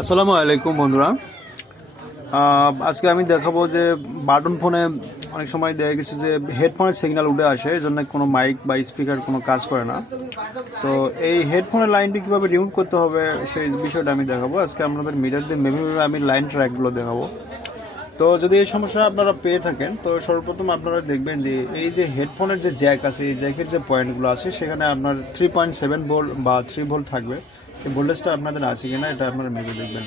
আসসালামু আলাইকুম, বন্ধুরা। আজকে আমি দেখাবো যে বাটন ফোনে অনেক সময় দেখা গেছে যে হেডফোনের সিগন্যাল উঠে আসে, এই জন্য কোনো মাইক বা স্পিকার কোনো কাজ করে না। তো এই হেডফোনের লাইনটি কীভাবে রিমুভ করতে হবে সেই বিষয়টা আমি দেখাবো। আজকে আপনাদের মিটার দিয়ে মেবি আমি লাইন ট্র্যাকগুলো দেখাবো। তো যদি এই সমস্যা আপনারা পেয়ে থাকেন, তো সর্বপ্রথম আপনারা দেখবেন যে এই যে হেডফোনের যে জ্যাক আছে, এই জ্যাকের যে পয়েন্টগুলো আছে, সেখানে আপনার থ্রি পয়েন্ট সেভেন ভোল্ট বা থ্রি ভোল্ট থাকবে। এই ভোল্টেজটা আপনাদের আছে কিনা, এটা আপনারা মেপে দেখবেন।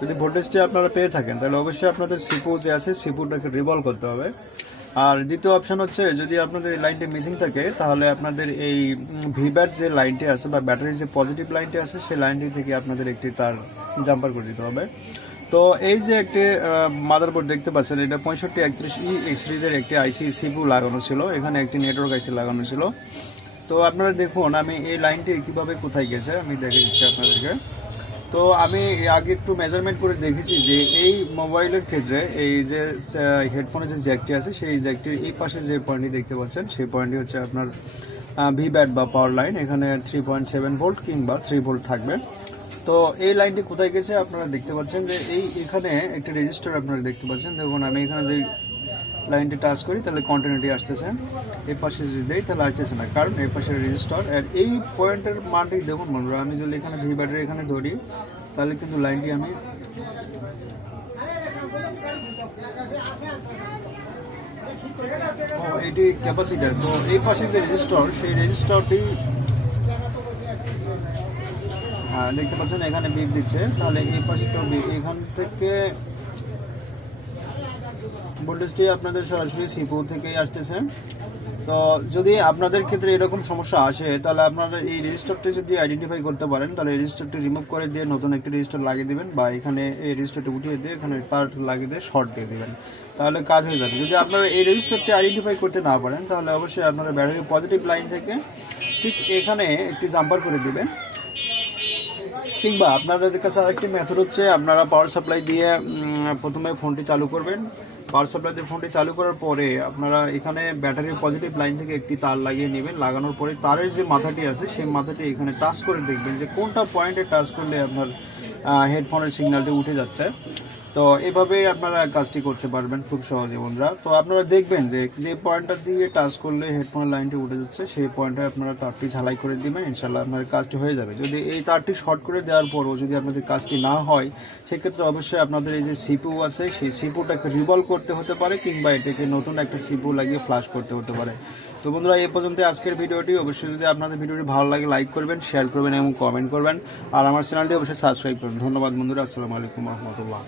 যদি ভোল্টেজটি আপনারা পেয়ে থাকেন, তাহলে অবশ্যই আপনাদের সিপু যে আছে সিপুটাকে রিভলভ করতে হবে। আর দ্বিতীয় অপশন হচ্ছে, যদি আপনাদের এই লাইনটি মিসিং থাকে, তাহলে আপনাদের এই ভিব্যাট যে লাইনটি আছে বা ব্যাটারির যে পজিটিভ লাইনটি আছে, সেই লাইনটি থেকে আপনাদের একটি তার জাম্পার করে দিতে হবে। তো এই যে একটি মাদারবোর্ড দেখতে পাচ্ছেন, এটা পঁয়ষট্টি একত্রিশ ই এই সিরিজের একটি আইসি সিপু লাগানো ছিল। এখানে একটি নেটওয়ার্ক আইসি লাগানো ছিল। তো আপনারা দেখুন, আমি এই লাইনটি কীভাবে কোথায় গেছে, আমি দেখে দিচ্ছি আপনাদেরকে। তো আমি আগে একটু মেজারমেন্ট করে দেখেছি যে এই মোবাইলের ক্ষেত্রে এই যে হেডফোনের যে জ্যাকটি আছে, সেই জ্যাকটির এই পাশে যে পয়েন্টটি দেখতে পাচ্ছেন, সেই পয়েন্টটি হচ্ছে আপনার ভি ব্যাট বা পাওয়ার লাইন এখানে থ্রি পয়েন্ট সেভেন ভোল্ট কিংবা থ্রি ভোল্ট থাকবে। তো এই লাইনটি কোথায় গেছে আপনারা দেখতে পাচ্ছেন যে এই এখানে একটি রেজিস্টার আপনারা দেখতে পাচ্ছেন। দেখুন, আমি এখানে যে লাইনটি টাচ করি, তাহলে কন্টিনিউটি আসতেছে। এই পাশে যদি দেই, তাহলে আসতেছে না। কারণ এই পাশে রেজিস্টার আর এই পয়েন্টের মানটি দেখুন বন্ধুরা, আমি যদি এখানে ভি ব্যাটারি এখানে ধরি, তাহলে কিন্তু লাইনটি আমি এটি ক্যাপাসিটার তো এই পাশে যে রেজিস্টার সেই রেজিস্টারটি হ্যাঁ দেখতে পাচ্ছেন এখানে বিপ দিচ্ছে। তাহলে এই পাশেটাও বিপ এখান থেকে ভোল্টেজটি আপনাদের সরাসরি সিপু থেকেই আসতেছে তো যদি আপনাদের ক্ষেত্রে এরকম সমস্যা আসে, তাহলে আপনারা এই রেজিস্টারটি যদি আইডেন্টিফাই করতে পারেন, তাহলে রেজিস্টারটি রিমুভ করে দিয়ে নতুন একটি রেজিস্টার লাগিয়ে দিবেন বা এখানে এই রেজিস্টারটি উঠিয়ে দিয়ে এখানে তার লাগিয়ে দিয়ে শর্ট দিয়ে দেবেন। তাহলে কাজ হয়ে যাবে। যদি আপনারা এই রেজিস্টারটি আইডেন্টিফাই করতে না পারেন, তাহলে অবশ্যই আপনারা ব্যাটারি পজিটিভ লাইন থেকে ঠিক এখানে একটি জাম্পার করে দিবেন। কিংবা আপনাদের কাছে আরেকটি মেথড হচ্ছে, আপনারা পাওয়ার সাপ্লাই দিয়ে প্রথমে ফোনটি চালু করবেন। পাওয়ার সাপ্লাই দিয়ে ফোনটি চালু করার পরে আপনারা এখানে ব্যাটারির পজিটিভ লাইন থেকে একটি তার লাগিয়ে নেবেন। লাগানোর পরে তারের যে মাথাটি আছে, সেই মাথাটি এখানে টাচ করে দেখবেন যে কোনটা পয়েন্টে টাচ করলে আপনার হেডফোনের সিগন্যালটি উঠে যাচ্ছে। তো এভাবেই আপনারা কাজটি করতে পারবেন খুব সহজে বন্ধুরা। তো আপনারা দেখবেন যে যে পয়েন্টটা দিয়ে টাচ করলে হেডফোনের লাইনটি উঠে যাচ্ছে, সেই পয়েন্টে আপনারা তারটি ঝালাই করে দিবেন ইনশাল্লাহ আপনাদের কাজটি হয়ে যাবে। যদি এই তারটি শর্ট করে দেওয়ার পরও যদি আপনাদের কাজটি না হয়, সেক্ষেত্রে অবশ্যই আপনাদের এই যে সিপু আছে, সেই সিপুটাকে রিভলভ করতে হতে পারে কিংবা এটাকে নতুন একটা সিপু লাগিয়ে ফ্লাশ করতে হতে পারে। তো বন্ধুরা, এই পর্যন্ত আজকের ভিডিওটি। অবশ্যই যদি আপনাদের ভিডিওটি ভালো লাগে লাইক করবেন শেয়ার করবেন এবং কমেন্ট করবেন। আর আমার চ্যানেলটি অবশ্যই সাবস্ক্রাইব করবেন। ধন্যবাদ বন্ধুরা। আসসালামু আলাইকুম রহমতুল্লাহ।